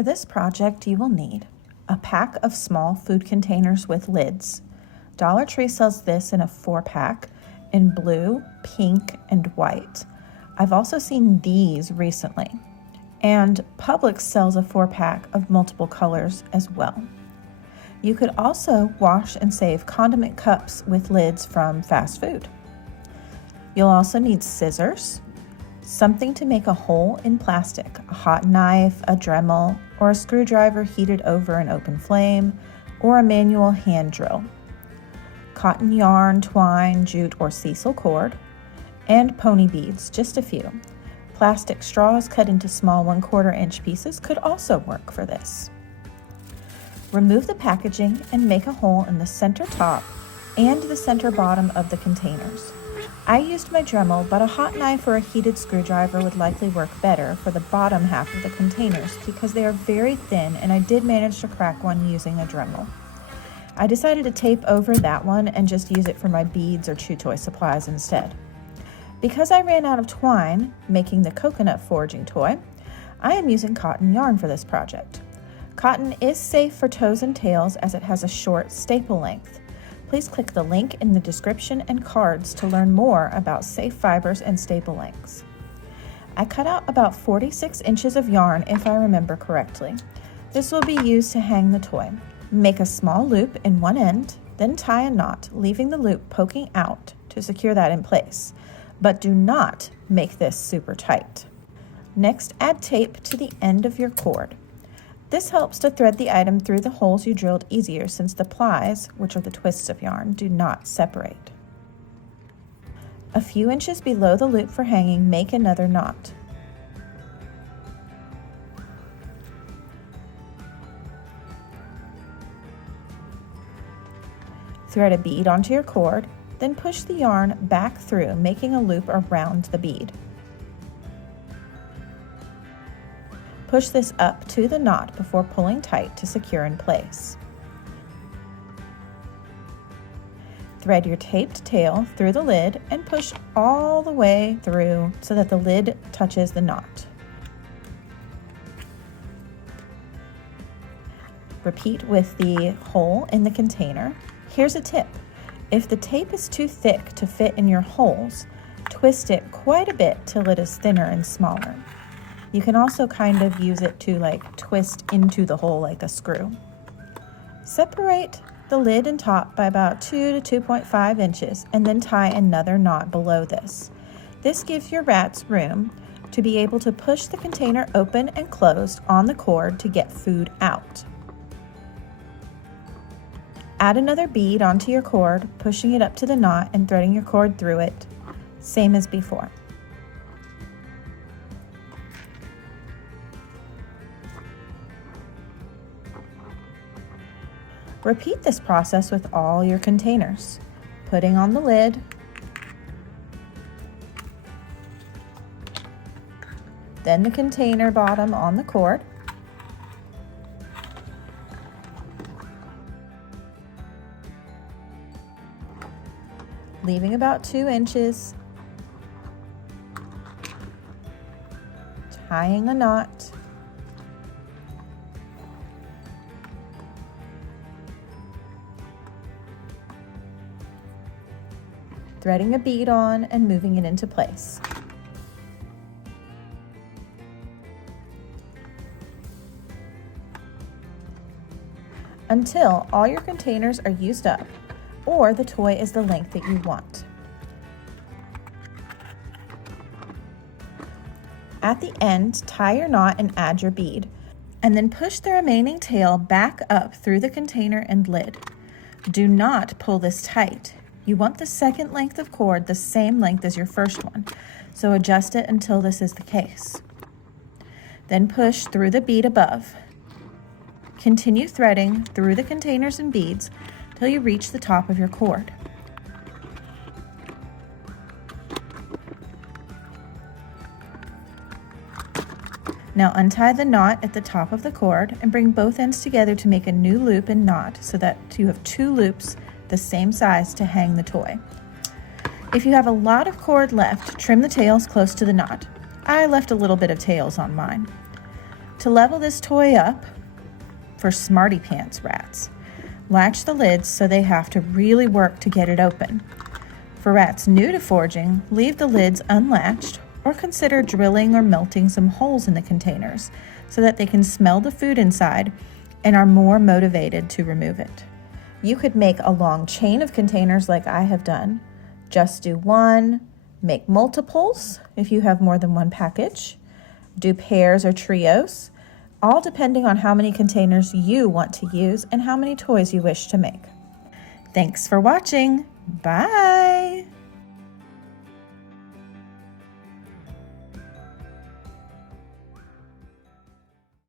For this project, you will need a pack of small food containers with lids. Dollar Tree sells this in a 4-pack in blue, pink, and white. I've also seen these recently. And Publix sells a 4-pack of multiple colors as well. You could also wash and save condiment cups with lids from fast food. You'll also need scissors, something to make a hole in plastic, a hot knife, a Dremel, or a screwdriver heated over an open flame, or a manual hand drill, cotton yarn, twine, jute, or sisal cord, and pony beads, just a few. Plastic straws cut into small 1/4 inch pieces could also work for this. Remove the packaging and make a hole in the center top and the center bottom of the containers. I used my Dremel, but a hot knife or a heated screwdriver would likely work better for the bottom half of the containers because they are very thin, and I did manage to crack one using a Dremel. I decided to tape over that one and just use it for my beads or chew toy supplies instead. Because I ran out of twine making the coconut foraging toy, I am using cotton yarn for this project. Cotton is safe for toes and tails as it has a short staple length. Please click the link in the description and cards to learn more about safe fibers and staple lengths. I cut out about 46 inches of yarn if I remember correctly. This will be used to hang the toy. Make a small loop in one end, then tie a knot, leaving the loop poking out to secure that in place. But do not make this super tight. Next, add tape to the end of your cord. This helps to thread the item through the holes you drilled easier since the plies, which are the twists of yarn, do not separate. A few inches below the loop for hanging, make another knot. Thread a bead onto your cord, then push the yarn back through, making a loop around the bead. Push this up to the knot before pulling tight to secure in place. Thread your taped tail through the lid and push all the way through so that the lid touches the knot. Repeat with the hole in the container. Here's a tip. If the tape is too thick to fit in your holes, twist it quite a bit till it is thinner and smaller. You can also kind of use it to twist into the hole like a screw. Separate the lid and top by about 2 to 2.5 inches and then tie another knot below this. This gives your rats room to be able to push the container open and closed on the cord to get food out. Add another bead onto your cord, pushing it up to the knot and threading your cord through it, same as before. Repeat this process with all your containers, putting on the lid, then the container bottom on the cord, leaving about 2 inches, tying a knot, threading a bead on and moving it into place. Until all your containers are used up or the toy is the length that you want. At the end, tie your knot and add your bead, and then push the remaining tail back up through the container and lid. Do not pull this tight. You want the second length of cord the same length as your first one, so adjust it until this is the case. Then push through the bead above. Continue threading through the containers and beads till you reach the top of your cord. Now untie the knot at the top of the cord and bring both ends together to make a new loop and knot so that you have 2 loops the same size to hang the toy. If you have a lot of cord left, trim the tails close to the knot. I left a little bit of tails on mine. To level this toy up for Smarty Pants rats, latch the lids so they have to really work to get it open. For rats new to foraging, leave the lids unlatched or consider drilling or melting some holes in the containers so that they can smell the food inside and are more motivated to remove it. You could make a long chain of containers like I have done. Just do one, make multiples if you have more than one package, do pairs or trios, all depending on how many containers you want to use and how many toys you wish to make. Thanks for watching. Bye.